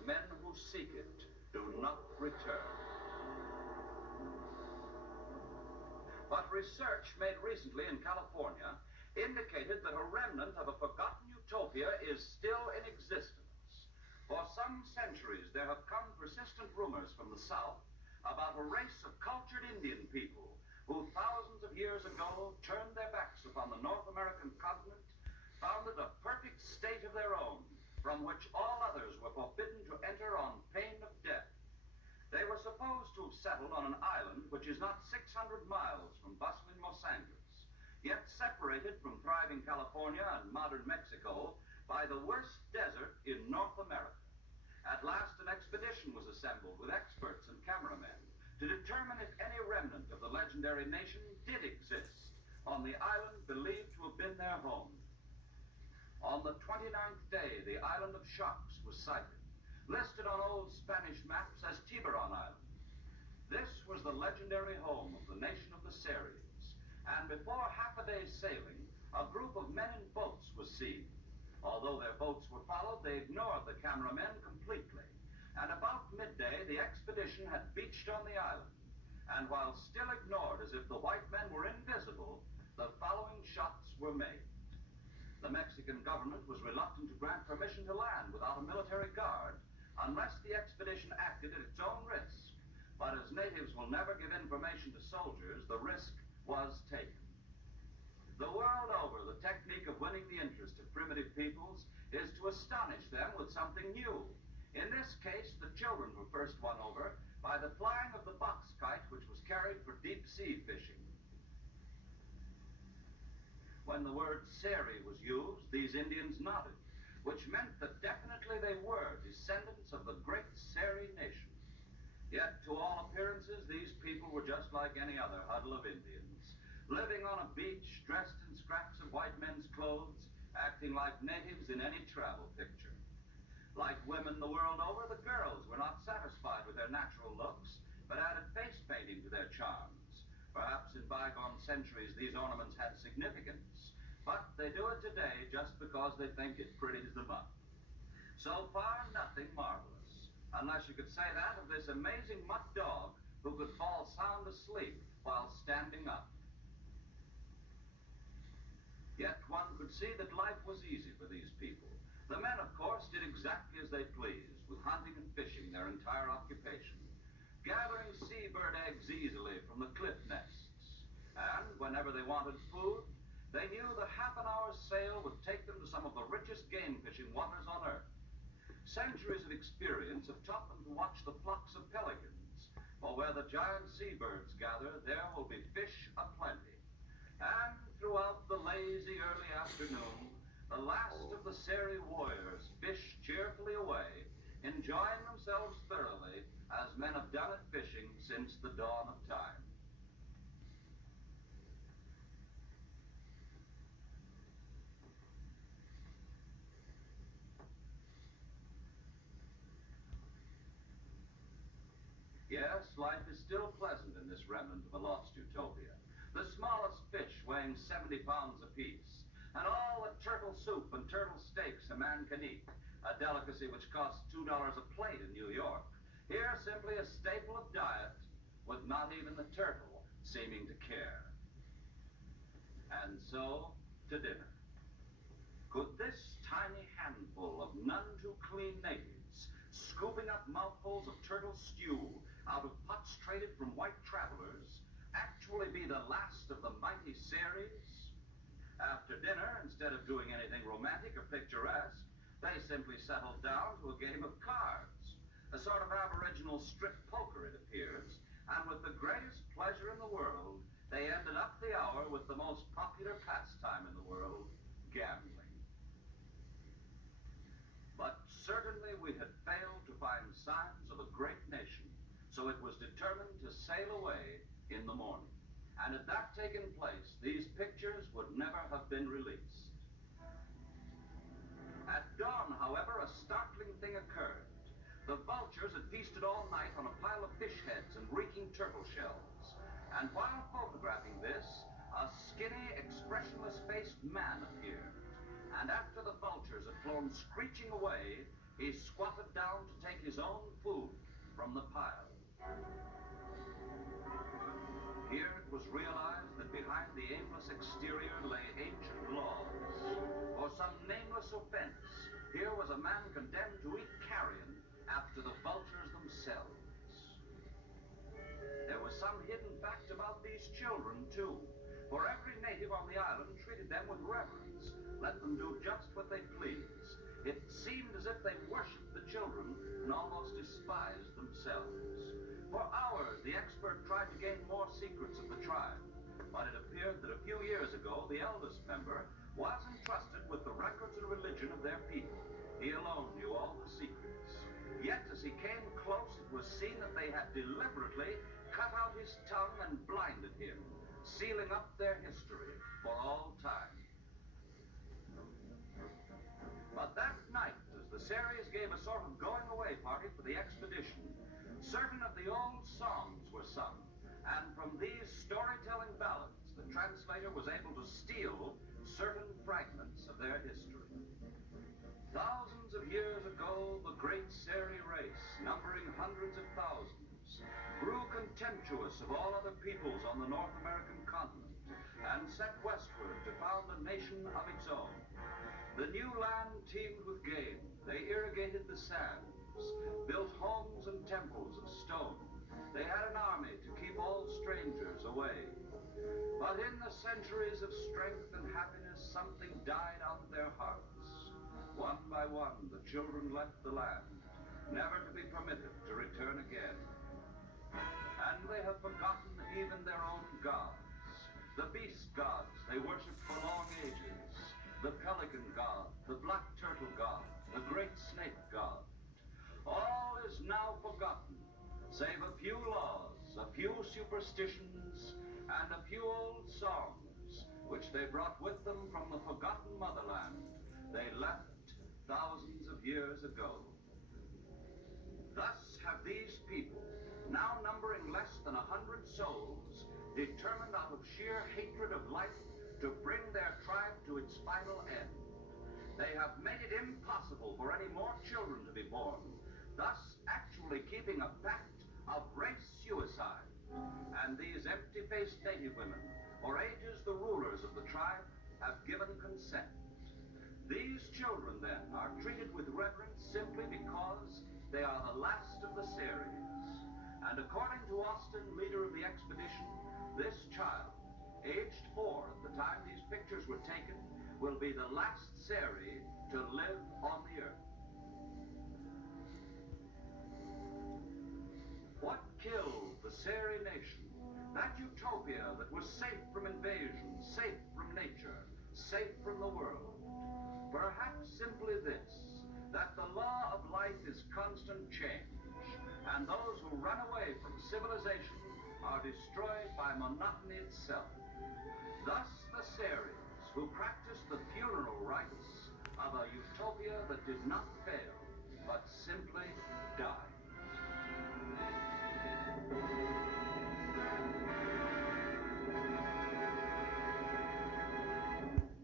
the men who seek it do not return. But research made recently in California indicated that a remnant of a forgotten utopia is still in existence. For some centuries, there have come persistent rumors from the South about a race of cultured Indian people who thousands of years ago turned their backs upon the North American continent, founded a perfect state of their own, from which all others were forbidden to enter on pain of death. They were supposed to have settled on an island which is not 600 miles from bustling Los Angeles, yet separated from thriving California and modern Mexico by the worst desert in North America. At last, an expedition was assembled with experts and cameramen to determine if any remnant of the legendary nation did exist on the island believed to have been their home. On the 29th day, the island of Sharks was sighted, listed on old Spanish maps as Tiburon Island. This was the legendary home of the nation of the Seris, and before half a day's sailing, a group of men in boats was seen. Although their boats were followed, they ignored the cameramen completely, and about midday, the expedition had beached on the island, and while still ignored as if the white men were invisible, the following shots were made. The Mexican government was reluctant to grant permission to land without a military guard unless the expedition acted at its own risk. But as natives will never give information to soldiers, the risk was taken. The world over, the technique of winning the interest of primitive peoples is to astonish them with something new. In this case, the children were first won over by the flying of the box kite, which was carried for deep-sea fishing. When the word Seri was used, these Indians nodded, which meant that definitely they were descendants of the great Seri nation. Yet, to all appearances, these people were just like any other huddle of Indians, living on a beach, dressed in scraps of white men's clothes, acting like natives in any travel picture. Like women the world over, the girls were not satisfied with their natural looks, but added face painting to their charms. Perhaps in bygone centuries these ornaments had significance, but they do it today just because they think it pretties them up. So far, nothing marvelous, unless you could say that of this amazing mutt dog who could fall sound asleep while standing up. Yet one could see that life was easy for these people. The men, of course, did exactly as they pleased, with hunting and fishing their entire occupation, gathering seabird eggs easily from the cliff nests. And whenever they wanted food, they knew that half an hour's sail would take them to some of the richest game fishing waters on earth. Centuries of experience have taught them to watch the flocks of pelicans, for where the giant seabirds gather, there will be fish aplenty. And throughout the lazy early afternoon, the last of the Seri warriors fish cheerfully away, enjoying themselves thoroughly as men have done at fishing since the dawn of time. Yes, life is still pleasant in this remnant of a lost utopia. The smallest fish weighing 70 pounds apiece, and all the turtle soup and turtle steaks a man can eat, a delicacy which costs $2 a plate in New York. Here, simply a staple of diet, with not even the turtle seeming to care. And so, to dinner. Could this tiny handful of none too clean natives, scooping up mouthfuls of turtle stew out of pots traded from white travelers, actually be the last of the mighty Seris? After dinner, instead of doing anything romantic or picturesque, they simply settled down to a game of cards, a sort of aboriginal strip poker, it appears, and with the greatest pleasure in the world, they ended up the hour with the most popular pastime in the world, gambling. But certainly we had failed to find signs of a great nation, so it was determined to sail away in the morning. And had that taken place, these pictures would never have been released. At dawn, however, a startling thing occurred. The vultures had feasted all night on a pile of fish heads and reeking turtle shells. And while photographing this, a skinny, expressionless-faced man appeared. And after the vultures had flown screeching away, he squatted down to take his own food from the pile. Here it was realized that behind the aimless exterior lay ancient laws. For some nameless offense, here was a man condemned to eat carrion after the vultures themselves. There was some hidden fact about these children, too, for every native on the island treated them with reverence, let them do just what they pleased. It seemed as if they worshipped the children and almost despised themselves. For hours, the expert tried to gain more secrets of the tribe, but it appeared that a few years ago, the eldest member was entrusted with the records and religion of their people. He alone knew all the secrets. Yet, as he came close, it was seen that they had deliberately cut out his tongue and blinded him, sealing up their history for all time. But that night, as the Seris gave a sort of going-away party for the expedition, certain of the old songs were sung, and from these storytelling ballads, the translator was able to steal certain fragments of their history. Thousands of years ago, the great Seri race, numbering hundreds of thousands, grew contemptuous of all other peoples on the North American continent and set westward to found a nation of its own. The new land teemed with game. They irrigated the sands, built homes and temples of stone. They had an army to keep all strangers away. But in the centuries of strength and happiness, something died out of their hearts. One by one, the children left the land, never to be permitted to return again. And they have forgotten even their own gods. The beast gods they worshipped for long ages. The pelican god, the black turtle god, the great snake god. All is now forgotten, save a few laws, a few superstitions, and a few old songs, which they brought with them from the forgotten motherland they left thousands of years ago. Thus have these people, now numbering less than 100 souls, determined out of sheer hatred of life to bring their tribe to its final end. They have made it impossible for any more children to be born, thus actually keeping a pact of race suicide. And these empty-faced native women, for ages the rulers of the tribe, have given consent. These children, then, are treated with reverence simply because they are the last of the Seris. And according to Austin, leader of the expedition, this child, aged 4 at the time these pictures were taken, will be the last Seri to live on the earth. What killed the Seri nation? That utopia that was safe from invasion, safe from nature, safe from the world? Perhaps simply this, that the law of life is constant change, and those who run away from civilization are destroyed by monotony itself. Thus the Seris, who practiced the funeral rites of a utopia that did not fail, but simply